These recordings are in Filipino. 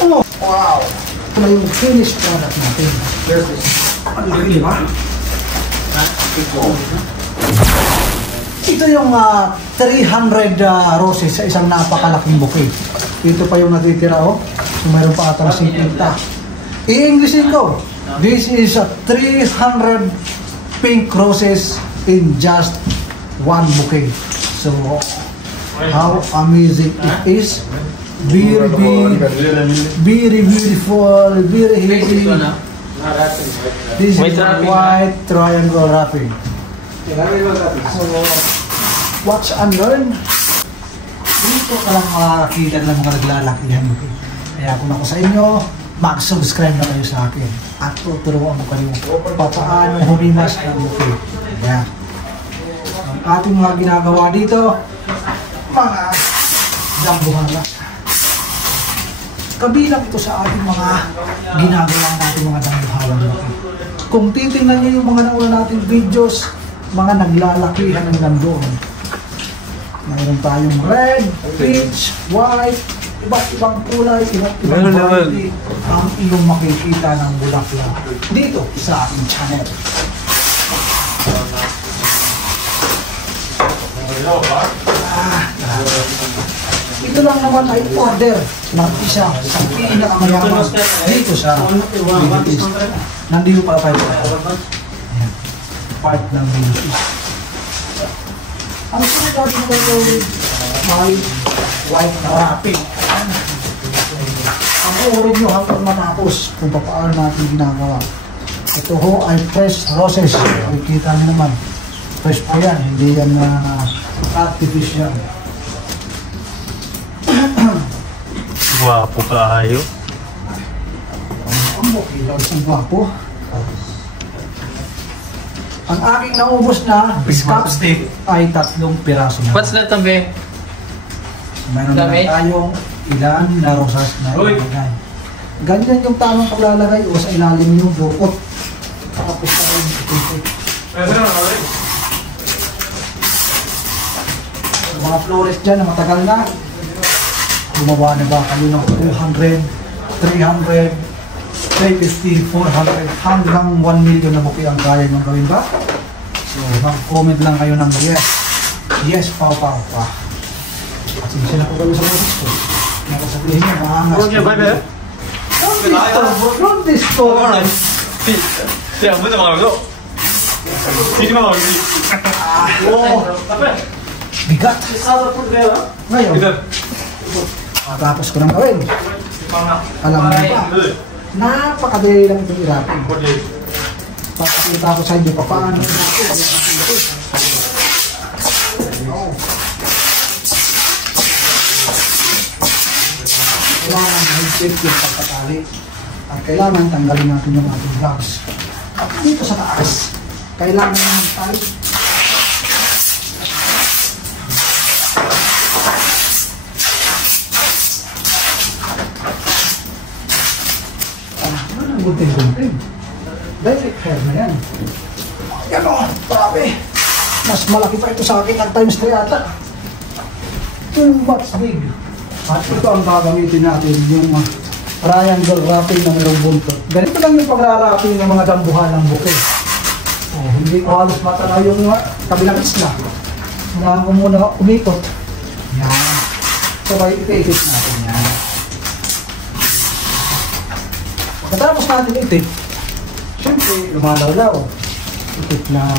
Oh, wow! Ito na yung finished product natin. Ano yun, di ba? Ito yung 300 roses sa isang napakalaking bouquet. Ito pa yung natitira, oh. So, mayroon pa atang 50. I-Englishin ko. This is 300 pink roses in just one bouquet. So, how amazing it is. Very beautiful, very easy. This is white triangle wrapping. So, watch and learn. Dito ka lang makakakita ng mga naglalakihan mo. Kaya kung ako sa inyo, mag-subscribe na kayo sa akin. At tuturuan mo kayo paano humimas ng bouquet. Ayan. Ang ating mga ginagawa dito, mga dambuhan na. Kabilang ito sa ating mga ginagawa natin mga dambuhan bouquet. Kung titingnan niyo yung mga nauna nating videos, mga naglalakihan ng nandoon. Mayroon tayong red, peach, white, iba't ibang kulay, iba't ibang variety ang iyong makikita ng bulaklak dito sa ating channel. Ito lang naman ay order ng isa sa pinakamayaman dito sa Middle East. Nandito pa tayo. Part ng Middle East. Ang sunod natin gagawin may white na wrapping. Ang orin nyo hanggang matapos kung paano natin ginagawa. Ito ho ay fresh roses. Kita nyo naman. Fresh pa yan. Hindi yan artificial. Gwapo kayo. Ang ilaw sa gwapo. Ang aking naubos na scotch ay 3 piraso na. What's that, Tambe? Mayroon na tayong ilan na rosas na ilalagay. Ganyan yung tamang paglalagay o sa ilalim yung bukot. Tapos na rin ito. Mga flores dyan na matagal na. Bumaba na ba kayo ng 200, 300, 350, 400 hanggang 1 million na bouquet ang kaya nyo gawin ba? So, mag-comment lang kayo ng yes. Yes, pao. At sila po kayo sa boses ko. Nakasabihin nyo, maangas. From this store. Bigat. Ngayon, tapos ko nang gawin. Alam mo ba? Napakadali lang itong i-wrapping. Papakita ko sa inyo pa paano kailangan high-tech yung pagkatali at kailangan tanggalin natin yung ating gloves. At dito sa taas, kailangan naman tayo gunting-gunting. Direct hair na yan. Yan o, grabe. Mas malaki pa ito sa akin ang times 3 ata. Too much big. At ito ang gagamitin natin, yung triangle wrapping na mayroong buntot. Ganito lang yung pag-wrapping ng mga dambuhan ng bouquet. Hindi ko halos matala yung kabilang isla. Kailangan ko muna umikot. Yan. Sabay ika-ikit natin yan. Pagkatapos natin itik, siyempre lumalaw-law. Itik lang.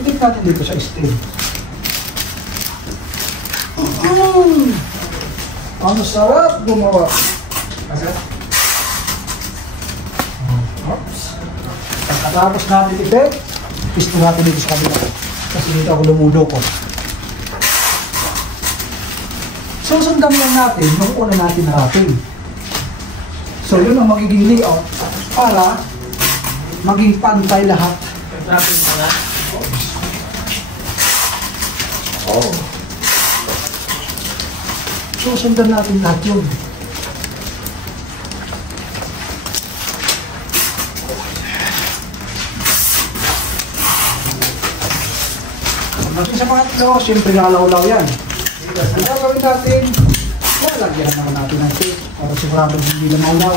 Itik natin dito sa stem. Ang sarap gumawa. Oops. Pagkatapos natin itik, isto natin dito sa kabila. Kasi dito ako lumudo ko. Susundan lang natin nung una natin wrapping. So yun ang magiging layout para maging pantay lahat. Susundan natin lahat yun. Pagdating sa mga ito, siyempre nalaw-law yan. Ang gagawin natin, lalagyan naman natin ng tape. Para sigurado hindi na maulaw.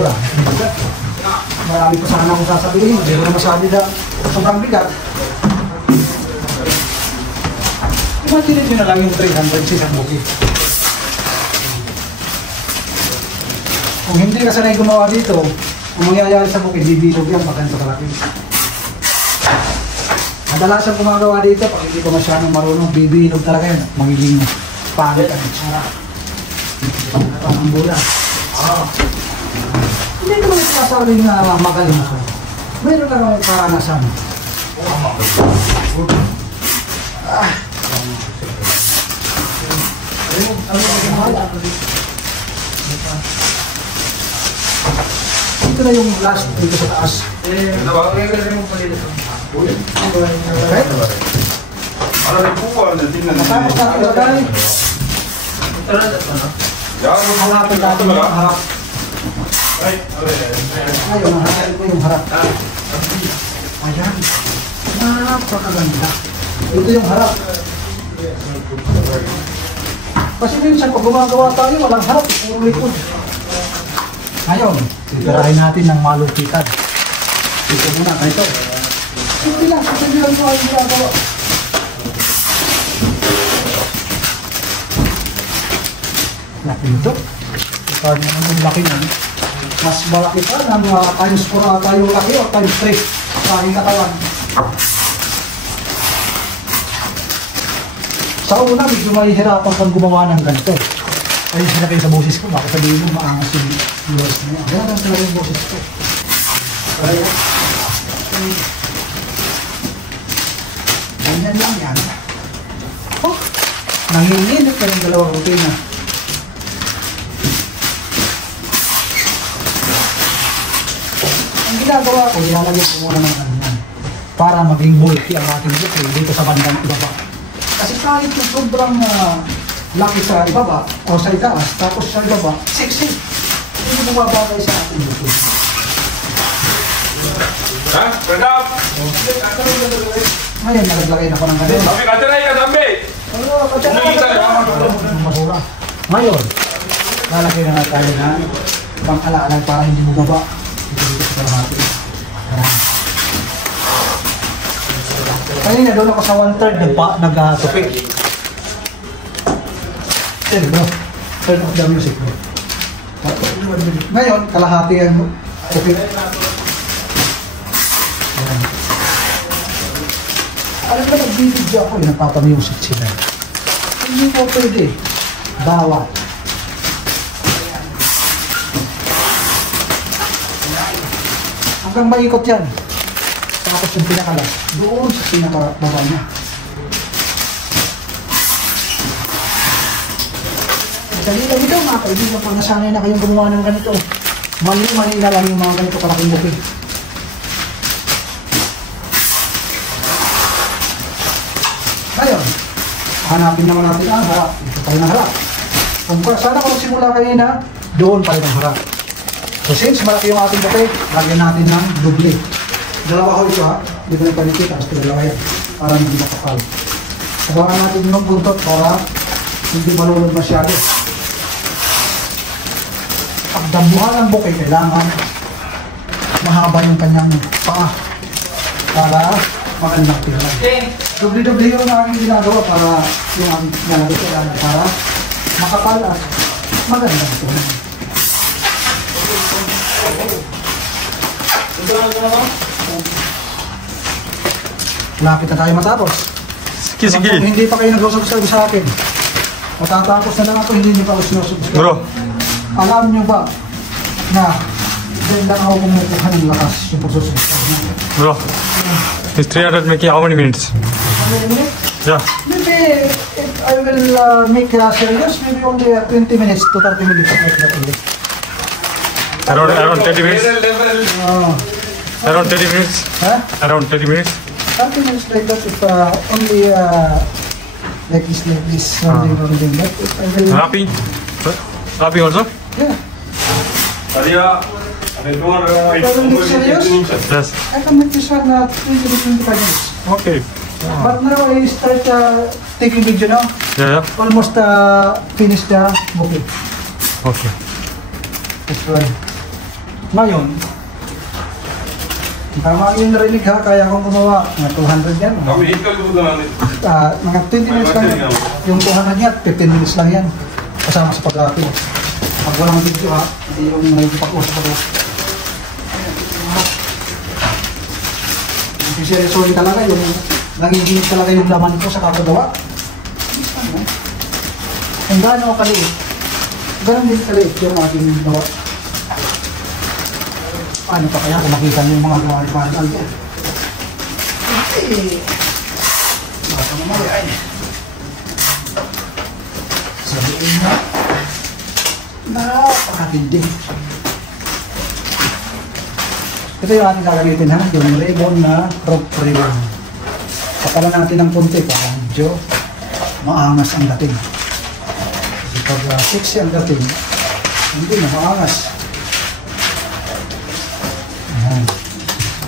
Wala. Marami pa sana akong sasabihin. Hindi ko na masabi na sobrang bigat. Imagine nyo na lang yung 300 ang bukid. Kung hindi ka sanay gumawa dito, ang mangyayari sa bukid, bibilog yan pag ganito kalaki. Kadalasan gumagawa dito, pag hindi ko masyadong marunong, bibilog talaga yan. Magiging pangit ang itsura. Ang bula. Hindi naman sinasabing na magaling ako. Mayroon lang akong karanasan. Ito na yung last dito sa taas. Matapos natin ilagay. Hanapin natin yung harap. Ayun, hanapin ko yung harap. Ayan. Napakaganda. Ito yung harap. Kasi minsan pag gumagawa tayo, walang harap, puro likod. Ngayon, titirahin natin ng malupitan. Ito muna, ito. Hindi lang, kasi lang ito ay ginagawa. Laki ito. Ito naman yung laki na. Mas malaki pa ng times 4 ata yung laki o times 3 sa aking katawan. Sa una, medyo mahihirapan kang gumawa ng ganito. Ayun sila kayo sa boses ko, baka sabihin mo maangas yung viewers na yan. Ganyan lang talaga yung boses ko. Ganyan lang yan. Oh, nanginginig ka ng dalawang rutina. Ang ginagawa ko, ilalagay ko muna ng ano yan para maging bulky ang ating bukay dito sa bandang ibaba. Kasi kahit yung sobrang laki sa ibaba o sa itaas, tapos sa ibaba, sexy. Hindi mo mababagay sa ating bukay. Ha? Pradap! Ngayon, nalaglagay na ko ng ganun. Sambi, katiray ka, Sambi! Ngayon, lalagay na nga tayo na pang-alaalan para hindi mo baba. Dito sa kalahati. Kanina doon ako sa 1/3 nag-tupi. There bro. Turn off the music bro. Ngayon, kalahati yan tupi. Alam mo, nag-video ako yung nagpapa-music sila. Hindi po pwede. Bawal. Hanggang maikot yan. Tapos yung pinakalas, doon sa pinakababa niya. Dali-dali daw mga kaibigan, pag nasanay na kayong gumawa ng ganito, mali-mali na lang yung mga ganito kalaking bukid. Ngayon, hanapin naman natin ang harap. Ito pa rin ang harap. Kung sana kung simula kanina, doon pa rin ang harap. So since malaki yung ating bukid, lagyan natin ng doble. Dalawa ko ito ha, dito na panikit, tapos dalawa yan, para hindi makapal. Sabakan natin yung buntot para hindi malulog masyado. Pagdamuhan ng bukid, kailangan mahaba yung kanyang paa para magandang tingnan. Doble-doble yung aking ginagawa para yung ang nalagay kailangan para makapal at magandang tingnan. Lapit na tayo matapos. Sige. Kung hindi pa kayo nag-subscribe sa akin, matatapos na lang ako, hindi nyo pa ako sinusubscribe. Bro. Alam nyo ba na dahil lang ako kumukuha ng lakas yung pagsusubscribe natin. Bro. This 300 making how many minutes? How many minutes? Yeah. Maybe if I will make serious, maybe only 20 minutes to 30 minutes. Around 30 minutes? Around 30 minutes? Huh? Around 30 minutes? 30 minutes like that if only like this, rounding. But I will... Happy? Happy also? Yeah. Yes. I can make this one 20-25 minutes. Okay. But now I start taking video now. Yeah. Almost finished the bouquet. Okay. That's right. Ngayon, tama yung narinig ha, kaya akong gumawa. Mga 200 yan. Mga 20 minutes lang yan. Yung 200 yan, 15 minutes lang yan. Kasama sa pag-aapin. Pag walang video ha, hindi yung may pag-usap ako. Seryosohin talaga yung nangiginig talaga yung laman ko sa kakagawa. Kung gaano kaliit, gano'n din kaliit yung aking gawa. Paano pa kaya kung makita niyo yung mga gawa ni Manal ko? Baka mamaya ay. Sabihin na, napakatindi. Ito yung ating gagamitin ha, yung ribbon na rope ribbon. Pakalan natin ng konti para medyo maangas ang dating. Kasi pag sexy ang dating, hindi na maangas. Ayan,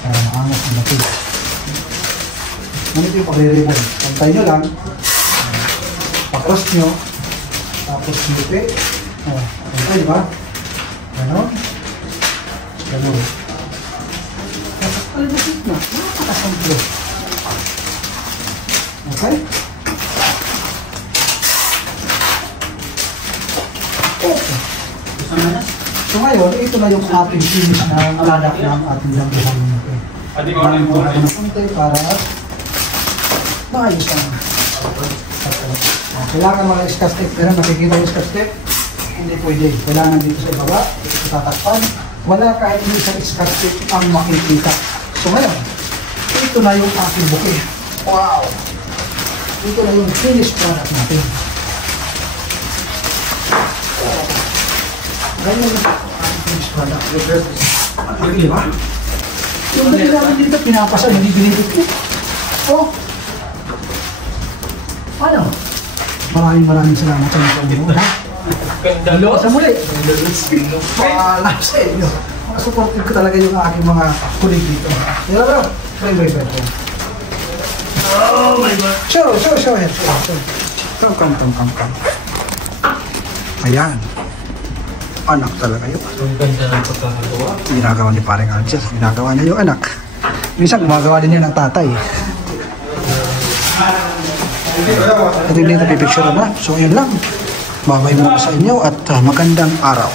para maangas ang dating. Ganito yung pagre-ribbon. Pagtay nyo lang, pakros nyo, tapos nipi. Okay, diba? Ganon. Ganon. Palibasit na, nakakasample. Okay? Okay. So ngayon, ito na yung ating finish na product ng ating lambuhan. Maraming po natin ng punti para maayos na. Kailangan mga scotch tape, pero nakikita yung scotch tape, hindi pwede. Kailangan dito sa ibaba, tatakpan. Wala kahit isang scotch tape ang makikita. So ngayon, ito na yung ating bouquet. Wow! Ito na yung finished product natin. Ganyan yung ating finished product. Di ba? Yung dali namin dito, pinapasa, hindi binibigay. Oh! Ano? Maraming salamat sa mga ha? Hello, sa muli. Paalam sa inyo. Supportive ko talaga yung aking mga kulig dito. Hello, bro. Bye. Oh my God. Show it. Come. Ayan. Anak talaga yun. Ang ganda ng pagkakagawa. Ginagawa ni Paring Alger. Ginagawa niya yung anak. Minsan gumagawa din niya ng tatay. Ito yung dito pipicture na. So yun lang. Babay mo sa inyo at magandang araw.